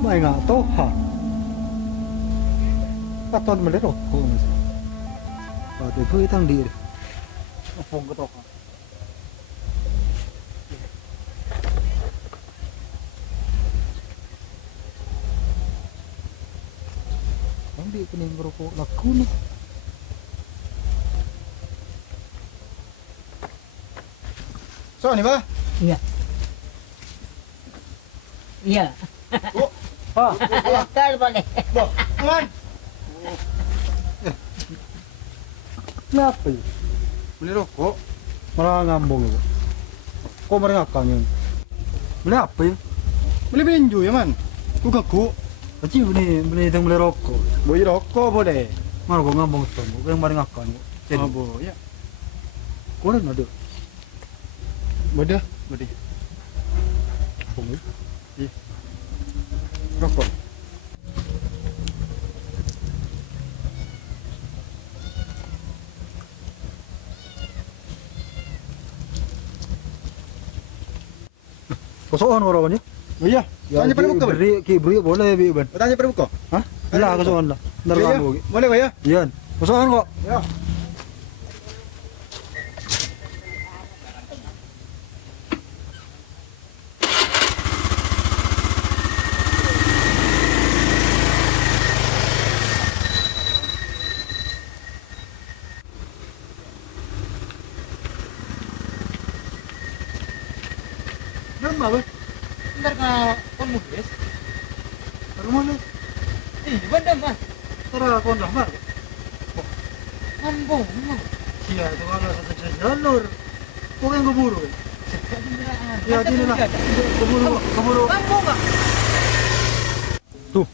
Mai nggak tahu ha. Katon melero ko mas. Pati po itang dir. Apong ko to ha. Hindi ko ning merokok laku nih. So, ini ba? Iya. Iya. Oh, Ha, Kal boleh. bo, man. kenapa yun? Beli rokok. Malah ngambong yun. Kok merengakang yun? Beli apa yun? Beli benju ya, man. Ku. Aci beli itang beli rokok. Beli rokok boleh. Mana kok ngambong tuh? Kok yang merengakang yun? Jadi, Oh, bo, ya. kok ada? Bodoh. Apong yun? Rokok. Kosokan orang ni? Oh iya. Tanya pada buka, Ban. Beri boleh bi ban. Tanya pada buka. Hah? Iya kosokan lah. Ntar Iya, kamu. boleh, Ba, ya? Iya. Kosokan kok. Ya. Nama ban? Ntar ka kon mudes. Rumah ni. Banda mah. Tara kon rahmar. Ngambong. Iya, itu kan satu jalur. Kok yang keburu? Ya gini lah. Keburu. Ngambong enggak? Tuh,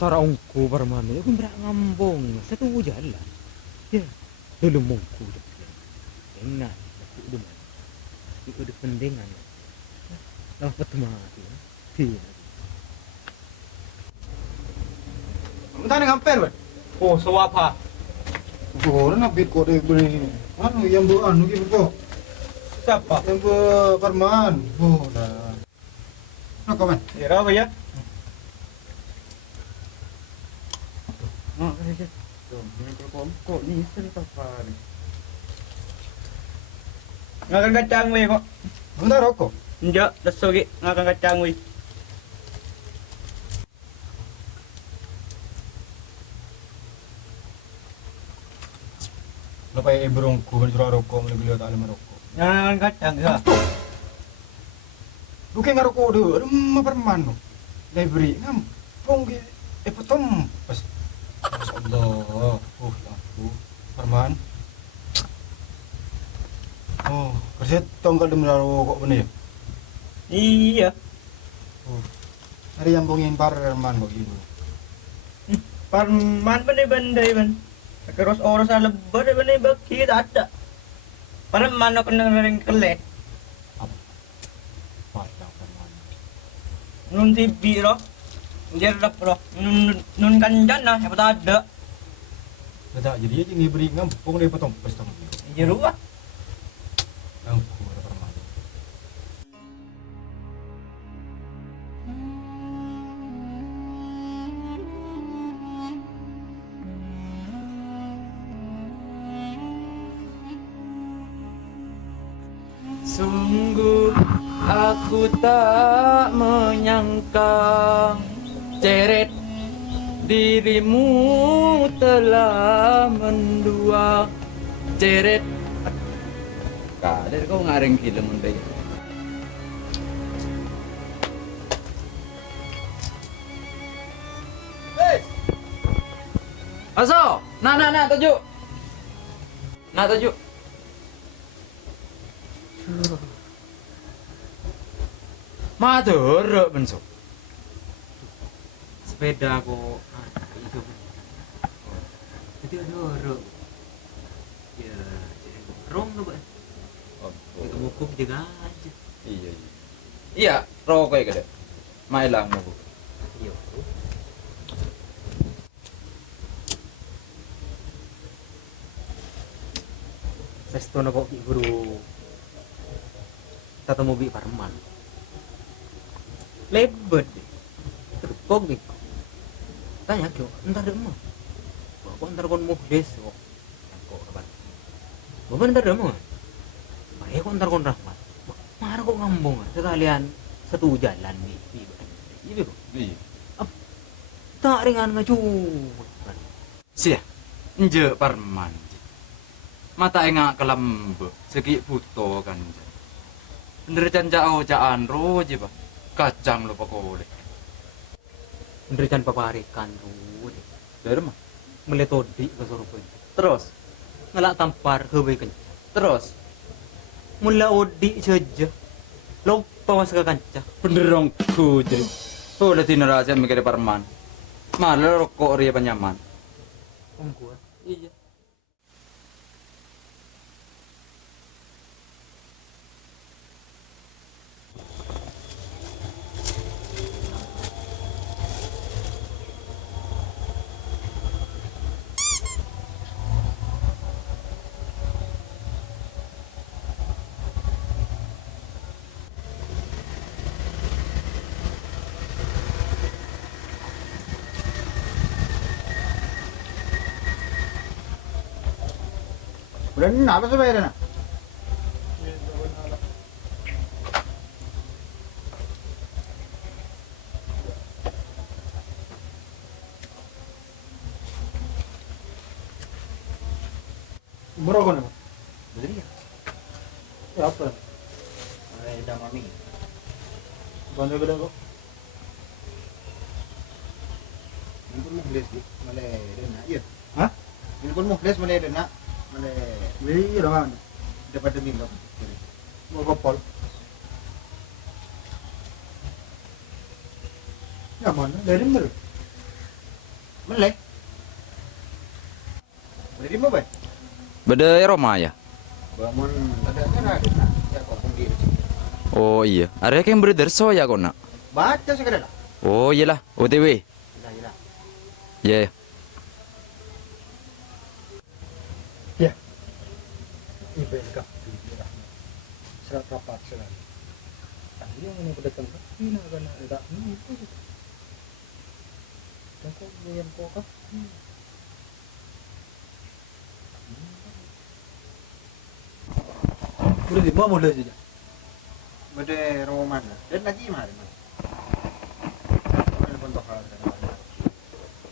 Tara ongko permane, aku berak ngambong, satu jalan. Ya, dulu mongko. Enak, aku udah. Itu ada pendengan. Dapat mati. Tidak. Tanya ngamper, Ban. Oh, sewapa. Orang nabit kok deh beli. Anu yang bu anu gitu kok. Siapa? Yang bu Parman. Oh, nah. Nah, kawan. Ya, apa ya? Nah, ini tuh, ini kok ini cerita apa nih? Ngakan kacang we kok. Bentar rokok. Enggak, leso ge ngakan kacang we. Lo kayak ibrongku berjual rokok, beli tak ada rokok. Ngakan kacang ya. Lu kayak ngerokok dulu, aduh mah Parman lo. Library ngampung gitu. Potom pas. Allah, aku Parman. Oh, kerja tonggal demi rokok bener ya? Iya. Hari yang bongin Parman kok gitu. Parman bandai-bandai ban. Terus orang salah lebar bandai bagi tak ada. Parman aku kena ring kelek. Pada Parman. Nun TV roh. Dia dak roh. Nun kanjan nah, apa tak ada. Tidak jadi aja ngibri ngampung deh potong pas tong. Jeru ah. Ngampung ada Parman. Sungguh aku tak menyangka ceret dirimu telah mendua ceret kader kau ngareng film untai Aso, nah, tuju. Nah, tuju. Matur benso. Sepeda kok itu. Itu ada. Ya, rong tuh, Pak. Itu buku juga aja. Iya. Iya, rokok ya kada. Mailang mo. Iya. Sesto na kok guru. Tatamo bi Parman. Lebet. Kok di? Tanya kyo, entar demo. Kok entar kon muhdes kok. Kok kabar. Bapak entar demo. Mari kok entar kon rahmat. Mar kok ngambung sekalian satu jalan nih. Iya kok. Iya. Tak ringan ngaju. Sia, nje Parman. Mata enggak kelembe, segi buto kan. Bener janjao jaan roje bah. Kacang lupa kolek. Bener jan paparikan rude. Dari mah meletodi ke Surabaya. Terus ngelak tampar hewe kencang. Terus mula odi saja. Lupa mas ke kancah. Bener dong kuje. Oh, udah tina rahasia mikir Parman. Malah rokok ria penyaman. Om gua. Iya. Udah apa sih bayarnya? Berapa nih? Beli ya? Ya apa? Ada mami. Banyak gede kok. Ini pun muhles di, malah dena iya. Hah? Ini pun muhles malah dena, malah Beli dong. dapat demi lo. Mau kopol. Ya mana? Dari mana? Malah. Beli di mana? Beda Roma ya? Bangun ada dena, ya kok punggi. Oh iya, ada yang beri derso ya kok nak? Baca sekali lah. Oh iyalah, OTW. Iya. Ya. Ya. Ibel kak. Serat rapat sekali. Tadi yang ini berdatang ke sini kan ada ini itu. Dan kok yang kok kak? Udah di mana mulai saja? Bade rumah mana? Dan lagi mana? Mana pun toha.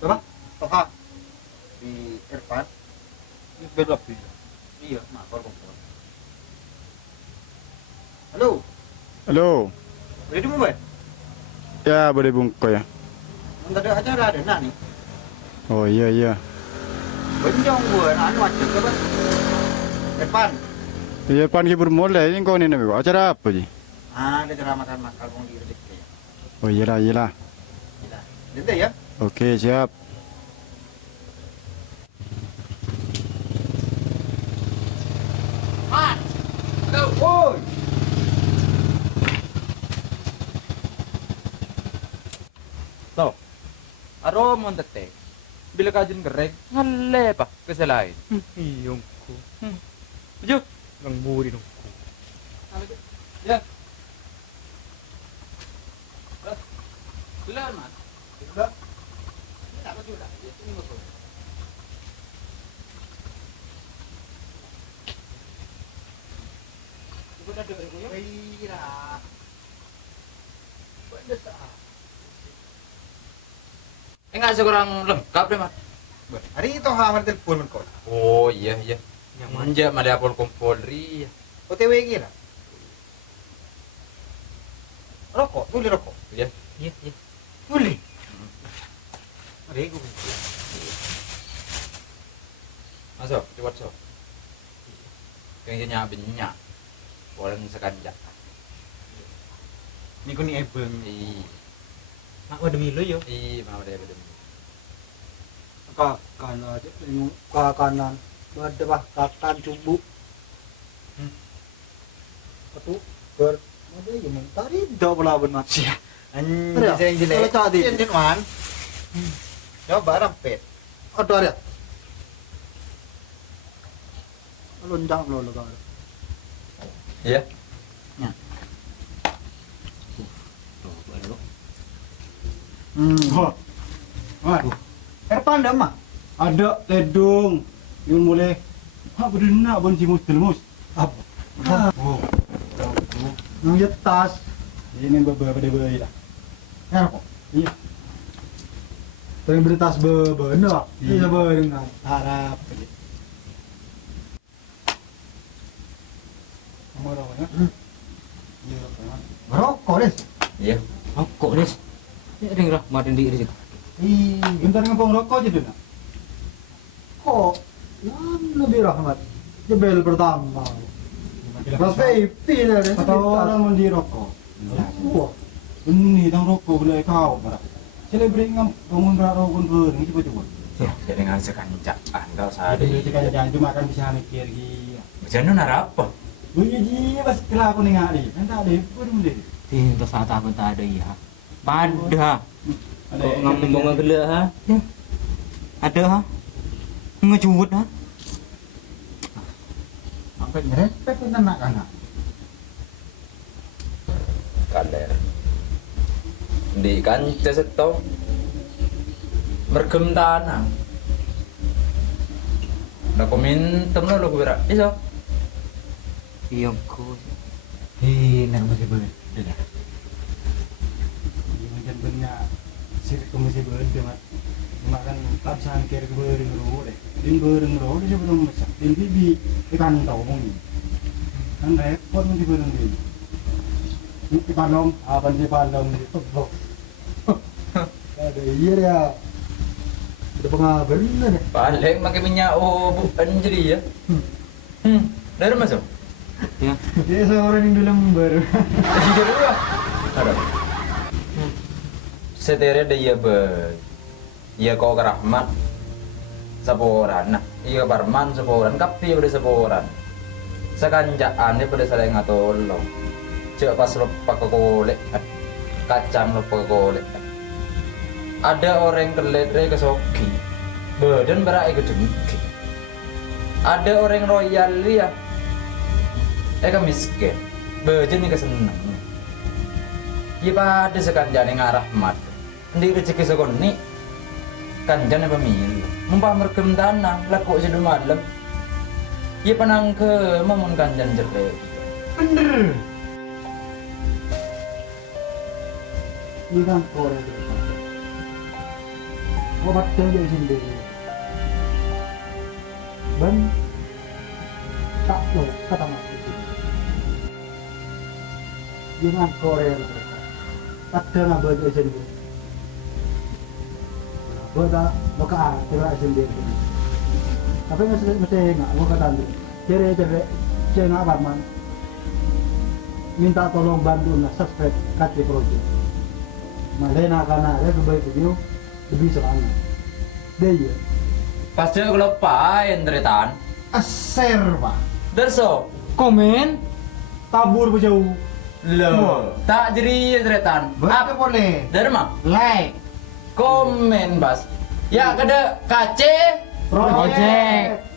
Berapa? Toha di Irfan. Ini berapa? Iya, mak kompor. Halo, Halo, boleh di mana? ya boleh bungko ya. Enggak ada acara ada nani. Oh iya. Benjong gua anu aja coba. Irfan. Iya pan hibur mulai ini kau ini nabi. Acara apa sih? Ada acara makan makal bong di rezeki. Oh iyalah. Gila. Dente ya. Oke siap. Woi. So, aro mon tete. Bila kajin gerek, ngale pa kesalain. Iyong ko. Tujuh. Nang buri nung. Ya. Sudah mas. Enggak sekurang lengkap deh mas. Hari itu hamar telepon men kau. Oh iya. Yang manja mada pol kompolri. OTW gila. Rokok, boleh rokok. Iya. Boleh. Hari gua. Masuk, cepat sok. Kayaknya benyak. Boleh sekanjak. Ni kau ni ebeng. Mak wadah milo yo. Mau deh. Kakan aja. Ini kanan. Ada bah kakan cubu. Satu ber. Ada yang tadi dah belawan mak. Sia. Anjir saya jelek. Kalau tadi. Anjir man. Coba rampet. Ada ada. Lonjak lo lo kan. Iya. Wah. Mat. Panda mah. Ada tedung. Yun mulai. Ha bedenak bon si mustelmus. Apa? Oh. Nang yetas. Ini beberapa debay lah. Ngarep. Iya. Tering beritas bebenak. Iya berenang. Harap. Kamu rokok ya? Iya rokok. Rokok des. Iya. Rokok des. Ya ring rahmat di situ. Ih, bentar ngepong rokok aja dulu. Kok yang lebih rahmat. Jebel pertama. Pas VIP dari. Atau orang mandi rokok. Wah. Ini tang rokok boleh kau para. Selebrate ngam bangun rokok bering coba-coba. Ya, jadi nggak sekancak. Anda usah ada. Jadi kan jangan cuma kan bisa mikir gitu. Jangan narapa. Bunyi ji pas kelaku nih ngari. Kan tak ada pun deh. Tinta saat apa tak ada ya. Pada. Ada Kok ngambung ngegele ha? Ya. Ada ha? Ngecuwut ha? Sampai ngerepek anak-anak. Kaler. Di kanca seto. Mergem tanah. Nah komentem lo kira. Iso. Iya ku. Nang masih bener. Macam banyak sir masih berde mat. Makan tak sangkir ke bering ro deh. Din bering ro dia belum masak. Din bibi ikan tahu ni. Kan repot masih bering dia. Ini palong, apa sih palong itu? Ada iya ya. Udah pengabar bener ya. Balik makin minyak bukan jadi ya. Dari masuk. Ya. Dia seorang yang dulu baru. Jadi dua. Ada. Setere dia iya iya kau kerahmat saporan. Nah, iya barman saporan, kapi pada saporan. Sekanjaan dia pada saling ngatolo. Cek pas lupa ke kolek, kacang lupa ke kolek. Ada orang keledre ke soki, badan berai ke jengki. Ada orang royal ya, ke miskin, badan ke senang. Iya pada sekanjane ngarahmat, di rezeki sekoni, kanjane pemilu, mumpah merkem tanah, laku sedu malam. Iya panang ke momen kanjan jelek. Bener. Ini kan Korea itu. Obat kerja sendiri. Ben tak lo kata mati. Ini kan Korea itu. Tak kena baju sendiri. Boda boka kira sendiri. Tapi mesti nggak mau kata tu. Cere cengak barman. Minta tolong bantu na subscribe kaki project. Malena kana ya kebaik begini lebih serang. Dia Pasti kelupain teritan. aser pak. Derso, komen. Tabur berjauh. Lo, tak jadi teritan. Berapa boleh? Derma, Like. komen bas. Ya kada kace. Project.